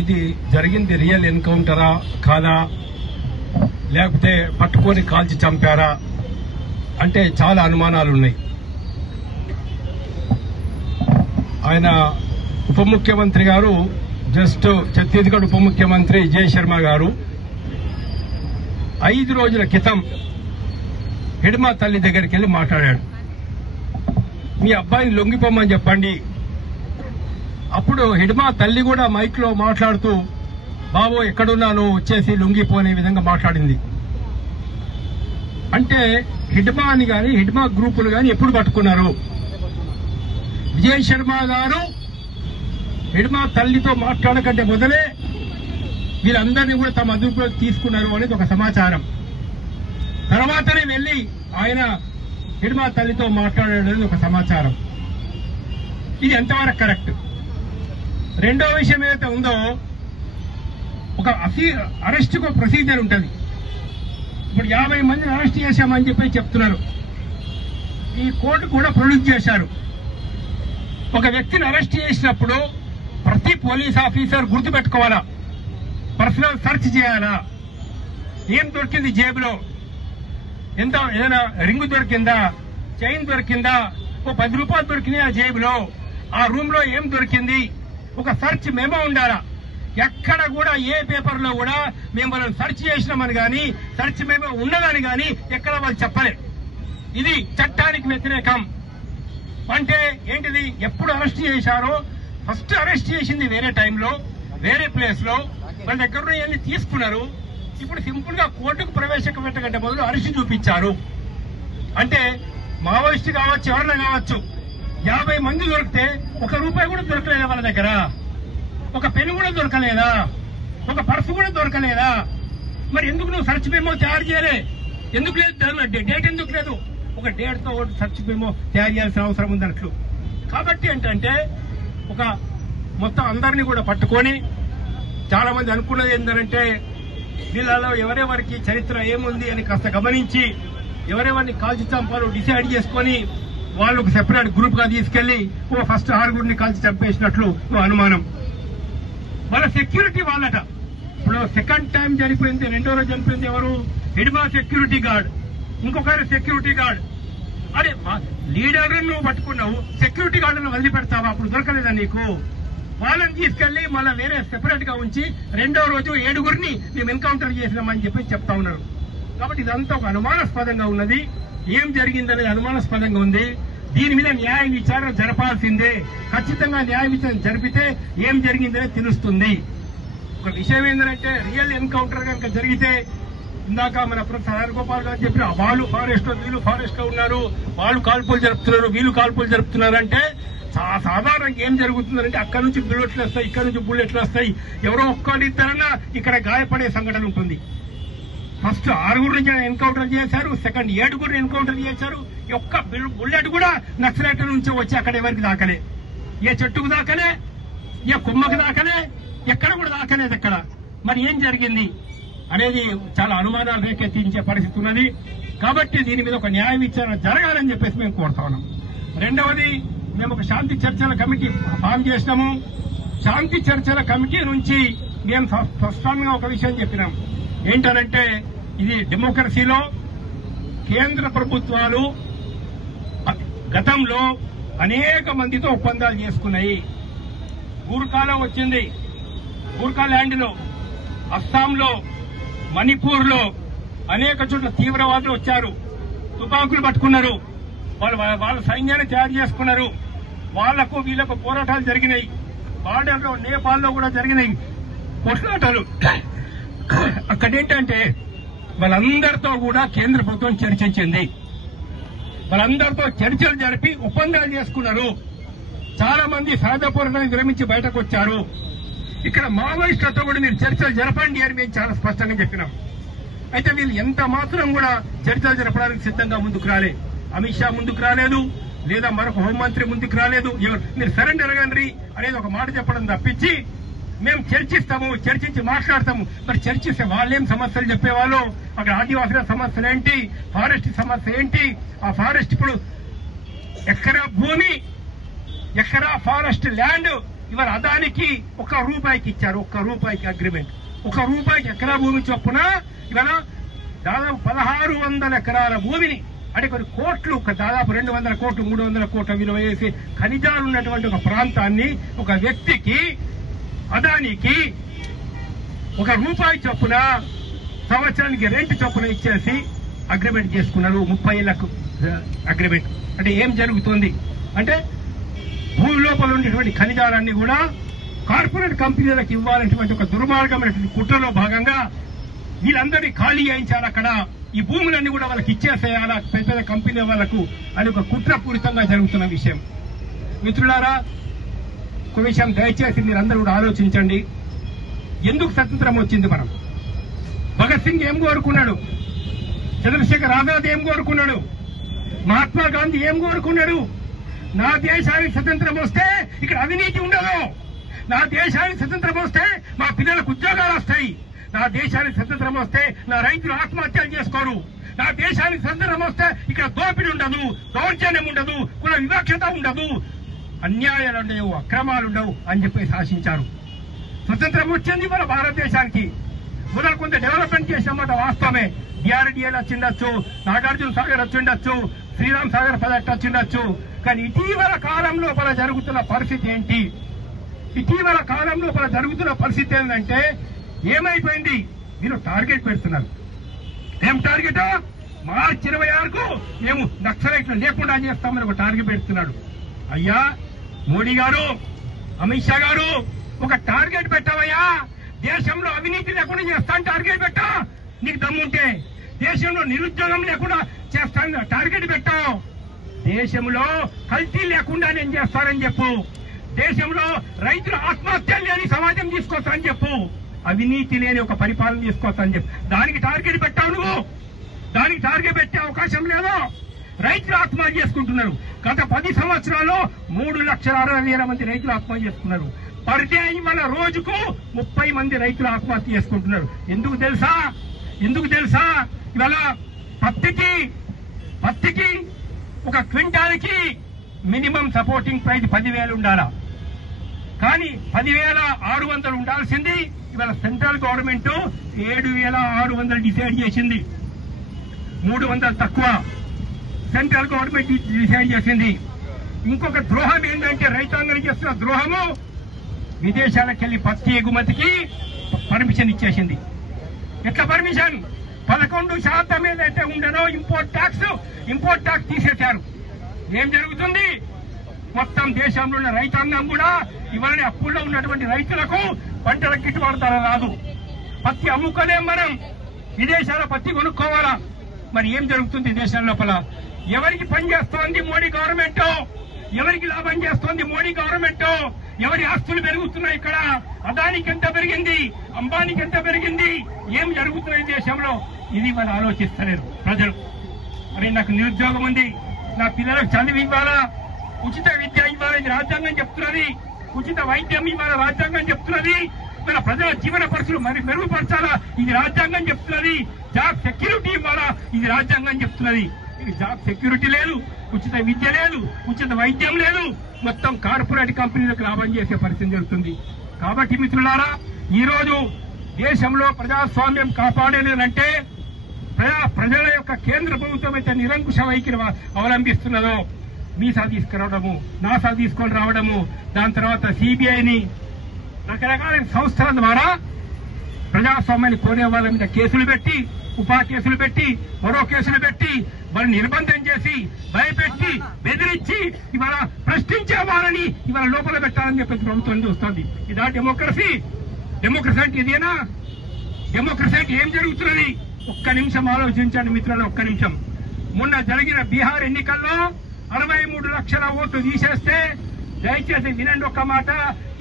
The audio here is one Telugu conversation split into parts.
ఇది జరిగింది రియల్ ఎన్కౌంటరా కాదా? లేకపోతే పట్టుకొని కాల్చి చంపారా? అంటే చాలా అనుమానాలు ఉన్నాయి ఆయన ఉప ముఖ్యమంత్రి గారు జస్ట్ ఛత్తీస్గఢ్ ఉప ముఖ్యమంత్రి విజయ్ శర్మ గారు ఐదు రోజుల క్రితం హిడ్మా తల్లి దగ్గరికి వెళ్ళి మాట్లాడాడు. మీ అబ్బాయిని లొంగిపోమని చెప్పండి. అప్పుడు హిడ్మా తల్లి కూడా మైక్లో మాట్లాడుతూ బాబు ఎక్కడున్నాను వచ్చేసి లొంగిపోనే విధంగా మాట్లాడింది. అంటే హిడ్మా అని కానీ హిడ్మా గ్రూపులు కానీ ఎప్పుడు పట్టుకున్నారు? విజయ్ శర్మ గారు హిడ్మా తల్లితో మాట్లాడకంటే మొదలే వీళ్ళందరినీ కూడా తమ అదుపులోకి తీసుకున్నారు అనేది ఒక సమాచారం. తర్వాతనే వెళ్ళి ఆయన హిడ్మా తల్లితో మాట్లాడాడు అనేది ఒక సమాచారం. ఇది ఎంతవరకు కరెక్ట్? రెండో విషయం ఏదైతే ఉందో ఒక అఫీ అరెస్ట్కు ఒక ప్రొసీజర్ ఉంటుంది. ఇప్పుడు యాభై మందిని అరెస్ట్ చేశామని చెప్పి చెప్తున్నారు. ఈ కోర్టు కూడా ప్రొడ్యూస్ చేశారు. ఒక వ్యక్తిని అరెస్ట్ చేసినప్పుడు ప్రతి పోలీస్ ఆఫీసర్ గుర్తుపెట్టుకోవాలా? పర్సనల్ సెర్చ్ చేయాలా? ఏం దొరికింది జేబులో? ఎంత ఏదైనా రింగు దొరికిందా? చైన్ దొరికిందా? ఓ పది రూపాయలు దొరికినాయి ఆ జేబులో. ఆ రూమ్లో ఏం దొరికింది? ఒక సెర్చ్ మేమో ఉండాలా? ఎక్కడ కూడా ఏ పేపర్లో కూడా మేము వాళ్ళని సెర్చ్ చేసినామని కానీ సెర్చ్ మేమో ఉన్నదని కానీ ఎక్కడ వాళ్ళు చెప్పలేదు. ఇది చట్టానికి వ్యతిరేకం. అంటే ఏంటిది? ఎప్పుడు అరెస్ట్ చేశారో ఫస్ట్ అరెస్ట్ చేసింది వేరే టైంలో వేరే ప్లేస్లో వాళ్ళ దగ్గర ఉన్నవన్నీ తీసుకున్నారు. ఇప్పుడు సింపుల్గా కోర్టుకు ప్రవేశపెట్టకంటే మొదలు అరెస్ట్ చూపించారు. అంటే మావోయిస్ట్ కావచ్చు ఎవరైనా కావచ్చు యాభై మంది దొరికితే ఒక రూపాయి కూడా దొరకలేదా వాళ్ళ దగ్గర? ఒక పెన్ను కూడా దొరకలేదా? ఒక పర్సు కూడా దొరకలేదా? మరి ఎందుకు నువ్వు సర్చ్ మెమో తయారు చేయలే? ఎందుకు లేదు? డేట్ ఎందుకు లేదు? ఒక డేట్తో ఒకటి సర్చ్ మెమో తయారు చేయాల్సిన అవసరం ఉందన్నట్లు కాబట్టి ఏంటంటే ఒక మొత్తం అందరినీ కూడా పట్టుకొని చాలా మంది అనుకున్నది ఏంటంటే జిల్లాలో ఎవరెవరికి చరిత్ర ఏముంది అని కాస్త గమనించి ఎవరెవరిని కాల్చి చంపాలో డిసైడ్ చేసుకొని వాళ్ళకు సెపరేట్ గ్రూప్గా తీసుకెళ్ళి ఓ ఫస్ట్ ఆరుగురిని కలిసి చంపేసినట్లు అనుమానం. వాళ్ళ సెక్యూరిటీ వాళ్ళట. ఇప్పుడు సెకండ్ టైం చనిపోయింది రెండో రోజు చనిపోయింది ఎవరు? హిడ్మా సెక్యూరిటీ గార్డ్ ఇంకొకరు సెక్యూరిటీ గార్డ్ అరే లీడర్ నువ్వు పట్టుకున్నావు సెక్యూరిటీ గార్డును వదిలిపెడతావా? అప్పుడు దొరకలేదా నీకు? వాళ్ళని తీసుకెళ్ళి మళ్ళీ వేరే సెపరేట్గా ఉంచి రెండో రోజు ఏడుగురిని మేము ఎన్కౌంటర్ చేసినామని చెప్పి చెప్తా ఉన్నారు. కాబట్టి ఇదంతా ఒక అనుమానాస్పదంగా ఉన్నది. ఏం జరిగిందనేది అనుమానాస్పదంగా ఉంది. దీని మీద న్యాయ విచారణ జరపాల్సిందే. ఖచ్చితంగా న్యాయ విచారణ జరిపితే ఏం జరిగిందనేది తెలుస్తుంది. ఒక విషయం ఏంటంటే రియల్ ఎన్కౌంటర్ కనుక జరిగితే ఇందాక మన ప్రొఫెసర్ గోపాల్ గారు చెప్పిన వాళ్ళు ఫారెస్ట్లో వీళ్ళు ఫారెస్ట్లో ఉన్నారు వాళ్ళు కాల్పులు జరుపుతున్నారు వీళ్ళు కాల్పులు జరుపుతున్నారు అంటే సాధారణంగా ఏం జరుగుతుందంటే అక్కడ నుంచి బుల్లెట్లు వస్తాయి ఇక్కడ నుంచి బుల్లెట్లు వస్తాయి. ఎవరో ఒక్కడిద్దరన్నా ఇక్కడ గాయపడే సంఘటన ఉంటుంది. ఫస్ట్ ఆరుగురు నుంచి ఎన్కౌంటర్ చేశారు సెకండ్ ఏడుగురు ఎన్కౌంటర్ చేశారు. ఒక్క బుల్లెట్ కూడా నక్సలైట్ నుంచి వచ్చి అక్కడ ఎవరికి దాకలే. ఏ చెట్టుకు దాకలే ఏ కుమ్మకు దాకలే ఎక్కడ కూడా దాకలేదు అక్కడ. మరి ఏం జరిగింది అనేది చాలా అనుమానాలు రేకెత్తించే పరిస్థితి ఉన్నది. కాబట్టి దీని మీద ఒక న్యాయ విచారణ జరగాలని చెప్పేసి మేము కోరుతా ఉన్నాం. రెండవది మేము ఒక శాంతి చర్చల కమిటీ ఫామ్ చేసినాము. శాంతి చర్చల కమిటీ నుంచి మేము స్పష్టంగా ఒక విషయం చెప్పినాం. ఏంటనంటే ఇది డెమోక్రసీలో కేంద్ర ప్రభుత్వాలు గతంలో అనేక మందితో ఒప్పందాలు చేసుకున్నాయి. గూర్ఖాలో వచ్చింది. గూర్ఖా ల్యాండ్లో అస్సాంలో మణిపూర్లో అనేక చోట్ల తీవ్రవాదులు వచ్చారు. తుపాకులు పట్టుకున్నారు. వాళ్ళు వాళ్ళ సైన్యాన్ని తయారు చేసుకున్నారు. వాళ్ళకు వీళ్ళకు పోరాటాలు జరిగినాయి. బార్డర్లో నేపాల్లో కూడా జరిగినాయి. పోరాటాలు అక్కడేంటంటే వాళ్ళందరితో కూడా కేంద్ర ప్రభుత్వం చర్చించింది. వాళ్ళందరితో చర్చలు జరిపి ఒప్పందాలు చేసుకున్నారు. చాలా మంది సహజపూర్వకంగా విరమించి బయటకు వచ్చారు. ఇక్కడ మావోయిస్టులతో కూడా మీరు చర్చలు జరపండి అని మేము చాలా స్పష్టంగా చెప్పినాం. అయితే వీళ్ళు ఎంత మాత్రం కూడా చర్చలు జరపడానికి సిద్ధంగా ముందుకు రాలే. అమిత్ షా ముందుకు రాలేదు లేదా మరొక హోంమంత్రి ముందుకు రాలేదు. మీరు సరెండర్ అవ్వండి అనేది ఒక మాట చెప్పడం తప్పించి మేము చర్చిస్తాము చర్చించి మాట్లాడతాము. మరి చర్చిస్తే వాళ్ళేం సమస్యలు చెప్పేవాళ్ళు? అక్కడ ఆదివాసుల సమస్యలు ఏంటి? ఫారెస్ట్ సమస్య ఏంటి? ఆ ఫారెస్ట్ ఇప్పుడు ఎకరా భూమి ఎకరా ఫారెస్ట్ ల్యాండ్? ఇవాళ అదానికి ఒక రూపాయికి ఇచ్చారు ఒక్క రూపాయికి అగ్రిమెంట్. ఒక రూపాయికి ఎకరా భూమి చొప్పున? ఇవాళ దాదాపు పదహారు వందల ఎకరాల భూమిని అంటే కొన్ని కోట్లు ఒక దాదాపు రెండు వందల కోట్లు మూడు వందల కోట్ల విలువ వేసి ఖనిజాలు ఉన్నటువంటి ఒక ప్రాంతాన్ని ఒక వ్యక్తికి అదానికి ఒక రూపాయి చొప్పున సంవత్సరానికి రెంట్ చొప్పున ఇచ్చేసి అగ్రిమెంట్ చేసుకున్నారు. ముప్పై ఏళ్ళకు అగ్రిమెంట్. అంటే ఏం జరుగుతుంది? అంటే భూమి లోపల ఉండేటువంటి ఖనిజాలన్నీ కూడా కార్పొరేట్ కంపెనీలకు ఇవ్వాలనేటువంటి ఒక దుర్మార్గమైనటువంటి కుట్రలో భాగంగా వీళ్ళందరినీ ఖాళీ చేయించాలి అక్కడ. ఈ భూములన్నీ కూడా వాళ్ళకి ఇచ్చేసేయాలా? పెద్ద పెద్ద కంపెనీ వాళ్ళకు అని ఒక కుట్రపూరితంగా జరుగుతున్న విషయం. మిత్రులారా ఒక విషయం దయచేసి మీరందరూ కూడా ఆలోచించండి. ఎందుకు స్వతంత్రం వచ్చింది మనం? భగత్ సింగ్ ఏం కోరుకున్నాడు? చంద్రశేఖర్ ఆజాద్ ఏం కోరుకున్నాడు? మహాత్మా గాంధీ ఏం కోరుకున్నాడు? నా దేశానికి స్వతంత్రం వస్తే ఇక్కడ అవినీతి ఉండదు. నా దేశానికి స్వతంత్రం వస్తే మా పిల్లలకు ఉద్యోగాలు వస్తాయి. నా దేశానికి స్వతంత్రం వస్తే నా రైతులు ఆత్మహత్యలు చేసుకోరు. నా దేశానికి స్వతంత్రం వస్తే ఇక్కడ దోపిడీ ఉండదు దౌర్జన్యం ఉండదు కుల వివక్షత ఉండదు. అన్యాయాలు ఉండవు అక్రమాలు ఉండవు అని చెప్పి శాసించారు స్వతంత్రం వచ్చింది మన భారతదేశానికి. మొదలు కొంత డెవలప్మెంట్ చేసామన్నమాట వాస్తవమే. డిఆర్డిఏలు వచ్చిండొచ్చు నాగార్జున సాగర్ వచ్చిండొచ్చు శ్రీరామ్ సాగర్ ప్రాజెక్ట్ వచ్చిండొచ్చు. కానీ ఇటీవల కాలంలో మన జరుగుతున్న పరిస్థితి ఏంటి? ఇటీవల కాలంలో మన జరుగుతున్న పరిస్థితి ఏంటంటే ఏమైపోయింది? మీరు టార్గెట్ పెడుతున్నారు. ఏం టార్గెట్ మార్చి ఇరవై ఆరుకు మేము నక్సలైట్లు లేకుండా చేస్తామని ఒక టార్గెట్ పెడుతున్నాడు. అయ్యా మోడీ గారు అమిత్ షా గారు ఒక టార్గెట్ పెట్టవయ్యా. దేశంలో అవినీతి లేకుండా చేస్తాను టార్గెట్ పెట్టా. నీకు దమ్ముంటే. దేశంలో నిరుద్యోగం లేకుండా చేస్తాను టార్గెట్ పెట్టావు దేశంలో కల్తీ లేకుండా నేను చేస్తానని చెప్పు. దేశంలో రైతులు ఆత్మహత్యలు లేని సమాజం తీసుకొస్తానని చెప్పు. అవినీతి లేని ఒక పరిపాలన తీసుకొస్తానని చెప్పు. దానికి టార్గెట్ పెట్టావు నువ్వు. దానికి టార్గెట్ పెట్టే అవకాశం లేదు. రైతులు ఆత్మహత్య చేసుకుంటున్నారు. గత పది సంవత్సరాల్లో మూడు లక్షల అరవై వేల మంది రైతులు ఆత్మహత్య చేసుకున్నారు. పర్ డే మన రోజుకు ముప్పై మంది రైతులు ఆత్మహత్య చేసుకుంటున్నారు. ఎందుకు తెలుసా? ఎందుకు తెలుసా? ఇవాళ పత్తికి పత్తికి ఒక క్వింటాల్కి మినిమం సపోర్టింగ్ ప్రైస్ పదివేలు ఉండాలా? కానీ పదివేల ఆరు వందలు ఉండాల్సింది ఇవాళ సెంట్రల్ గవర్నమెంట్ ఏడు వేల ఆరు వందలు డిసైడ్ చేసింది. మూడు వందలు తక్కువ. సెంట్రల్ గవర్నమెంట్ డిసైడ్ చేసింది. ఇంకొక ద్రోహం ఏంటంటే రైతాంగం చేస్తున్న ద్రోహము విదేశాలకు వెళ్ళి పత్తి ఎగుమతికి పర్మిషన్ ఇచ్చేసింది. ఎట్లా పర్మిషన్ పదకొండు శాతం ఏదైతే ఉండదో ఇంపోర్ట్ ట్యాక్స్ ఇంపోర్ట్ ట్యాక్స్ తీసేశారు. ఏం జరుగుతుంది? మొత్తం దేశంలో ఉన్న రైతాంగం కూడా ఇవన్నీ అప్పుల్లో ఉన్నటువంటి రైతులకు పంటల గిట్టుబాటు ధర రాదు. పత్తి అమ్ముకోలేం మనం. విదేశాల పత్తి కొనుక్కోవాలా? మరి ఏం జరుగుతుంది దేశం లోపల? ఎవరికి పని చేస్తోంది మోడీ గవర్నమెంట్? ఎవరికి లాభం చేస్తోంది మోడీ గవర్నమెంట్? ఎవరి ఆస్తులు పెరుగుతున్నాయి ఇక్కడ? అదానికి ఎంత పెరిగింది? అంబానీకి ఎంత పెరిగింది? ఏం జరుగుతున్నాయి దేశంలో? ఇది మనం ఆలోచిస్తలేరు ప్రజలు. మరి నాకు నిరుద్యోగం ఉంది. నా పిల్లలకు చదువు ఇవ్వాలా? ఉచిత విద్య ఇవ్వాలని రాజ్యాంగం చెప్తున్నది. ఉచిత వైద్యం ఇవ్వాలా? రాజ్యాంగం చెప్తున్నది. మన ప్రజల జీవన పరిస్థితులు మరి మెరుగుపరచాలా? ఇది రాజ్యాంగం చెప్తున్నది. జాబ్ సెక్యూరిటీ ఇవ్వాలా? ఇది రాజ్యాంగం చెప్తున్నది. ఇది జాబ్ సెక్యూరిటీ లేదు ఉచిత విద్య లేదు ఉచిత వైద్యం లేదు. మొత్తం కార్పొరేట్ కంపెనీలకు లాభం చేసే పరిస్థితి జరుగుతుంది. కాబట్టి మిత్రులారా ఈ రోజు దేశంలో ప్రజాస్వామ్యం కాపాడేదంటే ప్రజా ప్రజల యొక్క కేంద్ర ప్రభుత్వం అయితే నిరంకుశ వైఖరి అవలంబిస్తున్నదో మీసా తీసుకురావడము నాసా తీసుకొని రావడము దాని తర్వాత సిబిఐని రకరకాల సంస్థల ద్వారా ప్రజాస్వామ్యాన్ని కోరే వాళ్ళ మీద కేసులు పెట్టి ఉపా కేసులు పెట్టి మరో కేసులు పెట్టి వాళ్ళని నిర్బంధం చేసి భయపెట్టి బెదిరించి ఇవాళ ప్రశ్నించే వాళ్ళని ఇవాళ లోపల పెట్టాలని చెప్పేసి ప్రభుత్వం చూస్తుంది. ఇదా డెమోక్రసీ డెమోక్రసీ అంటే ఇదేనా? డెమోక్రసీ అంటే ఏం జరుగుతున్నది? ఒక్క నిమిషం ఆలోచించండి మిత్రులు ఒక్క నిమిషం. మొన్న జరిగిన బీహార్ ఎన్నికల్లో అరవై మూడు లక్షల ఓట్లు తీసేస్తే దయచేసి వినండి ఒక్క మాట.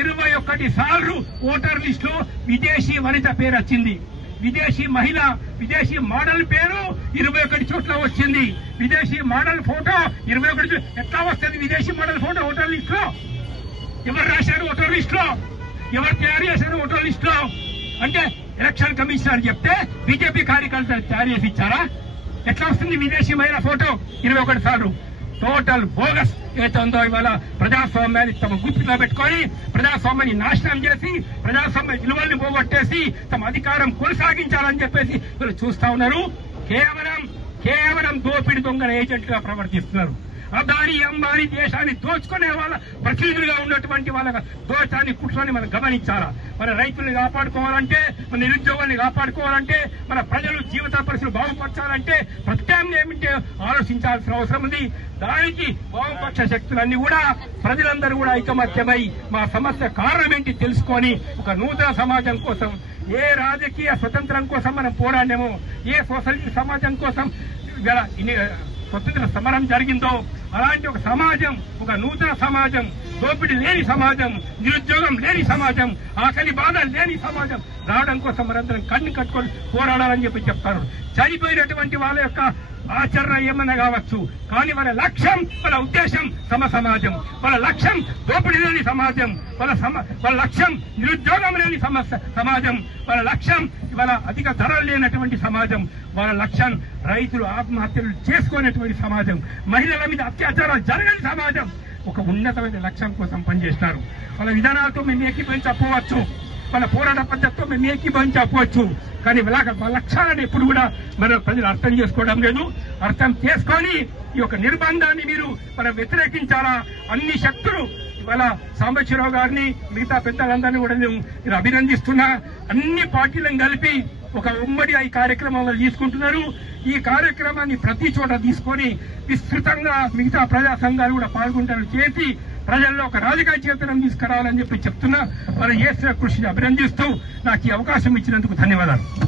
ఇరవై ఒకటి సార్లు ఓటర్ లిస్ట్లో విదేశీ వనిత పేరు వచ్చింది. విదేశీ మహిళ విదేశీ మోడల్ పేరు ఇరవై ఒకటి చోట్ల వచ్చింది. విదేశీ మోడల్ ఫోటో ఇరవై ఒకటి ఎట్లా వస్తుంది? విదేశీ మోడల్ ఫోటో ఓటర్ లిస్ట్లో ఎవరు రాశారు ఓటర్ లిస్ట్లో ఎవరు తయారు చేశారు ఓటర్ లిస్ట్లో అంటే ఎలక్షన్ కమిషనర్ చెప్తే బీజేపీ కార్యకర్తలు తయారు చేసి ఇచ్చారా? ఎట్లా వస్తుంది విదేశీ మహిళ ఫోటో? ఇరవై ఒకటి సార్లు. టోటల్ బోగస్ ఏతుందో ఇవాళ ప్రజాస్వామ్యాన్ని తమ గుర్తులో పెట్టుకొని ప్రజాస్వామ్యాన్ని నాశనం చేసి ప్రజాస్వామ్య విలువల్ని పోగొట్టేసి తమ అధికారం కొనసాగించాలని చెప్పేసి వీళ్ళు చూస్తా ఉన్నారు. కేవలం కేవలం దోపిడి దొంగల ఏజెంట్గా ప్రవర్తిస్తున్నారు. అదాని అంబానీ దేశాన్ని దోచుకునే వాళ్ళ ప్రతినిధులుగా ఉన్నటువంటి వాళ్ళ దోషాన్ని కుట్రని మనం గమనించాలా? మన రైతుల్ని కాపాడుకోవాలంటే మన నిరుద్యోగాన్ని కాపాడుకోవాలంటే మన ప్రజలు జీవిత పరిస్థితులు బాగుపరచాలంటే ప్రత్యామ్నాయం ఏమిటి ఆలోచించాల్సిన అవసరం ఉంది? దానికి వామపక్ష శక్తులన్నీ కూడా ప్రజలందరూ కూడా ఐకమత్యమై మా సమస్య కారణం ఏంటి తెలుసుకొని ఒక నూతన సమాజం కోసం ఏ రాజకీయ స్వతంత్రం కోసం మనం పోరాడాము ఏ సోషలిస్ట్ సమాజం కోసం స్వతంత్ర సమరం జరిగిందో అలాంటి ఒక సమాజం ఒక నూతన సమాజం దోపిడీ లేని సమాజం నిరుద్యోగం లేని సమాజం ఆకలి బాధ లేని సమాజం రావడం కోసం మనందరం కన్ను కట్టుకొని పోరాడాలని చెప్పి చెప్తారు. చనిపోయినటువంటి వాళ్ళ యొక్క ఆచరణ ఏమన్నా కావచ్చు? కానీ వాళ్ళ లక్ష్యం వాళ్ళ ఉద్దేశం సమ సమాజం వాళ్ళ లక్ష్యం దోపిడీ లేని సమాజం. వాళ్ళ సమ వాళ్ళ లక్ష్యం నిరుద్యోగం లేని సమస్య సమాజం. వాళ్ళ లక్ష్యం ఇవాళ అధిక ధరలు లేనటువంటి సమాజం. వాళ్ళ లక్ష్యం రైతులు ఆత్మహత్యలు చేసుకునేటువంటి సమాజం. మహిళల మీద అత్యాచారాలు జరగని సమాజం. ఒక ఉన్నతమైన లక్ష్యం కోసం పనిచేస్తారు వాళ్ళ విధానాలతో మేము ఏకీభవించకపోవచ్చు మన పోరాట పద్ధతితో మేము చెప్పవచ్చు. కానీ ఇలాగ లక్ష్యాలను ఎప్పుడు కూడా మన ప్రజలు అర్థం చేసుకోవడం లేదు. అర్థం చేసుకొని ఈ యొక్క నిర్బంధాన్ని మీరు మనం వ్యతిరేకించాలా? అన్ని శక్తులు ఇవాళ సాంబశివరావు గారిని మిగతా పెద్దలందరినీ కూడా నేను నేను అభినందిస్తున్నా. అన్ని పార్టీలను కలిపి ఒక ఉమ్మడి ఈ కార్యక్రమంలో తీసుకుంటున్నారు. ఈ కార్యక్రమాన్ని ప్రతి చోట తీసుకొని విస్తృతంగా మిగతా ప్రజా సంఘాలు కూడా పాల్గొంటారు. చేసి ప్రజల్లో ఒక రాజకీయ చేతనం తీసుకురావాలని చెప్పి చెప్తున్నా. మనం చేస్తున్న కృషిని అభినందిస్తూ నాకు ఈ అవకాశం ఇచ్చినందుకు ధన్యవాదాలు.